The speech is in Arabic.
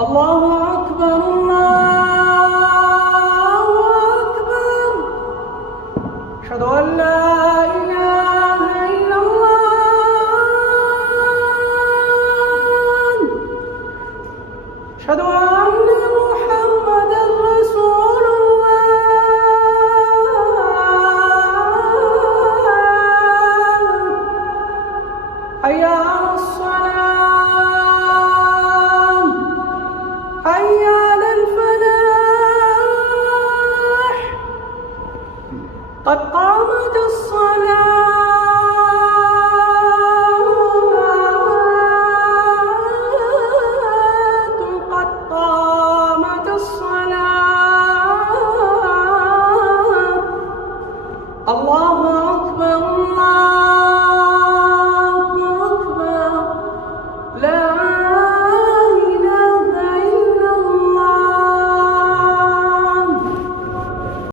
الله أكبر الله أكبر. أشهد أن لا إله إلا الله. أشهد أن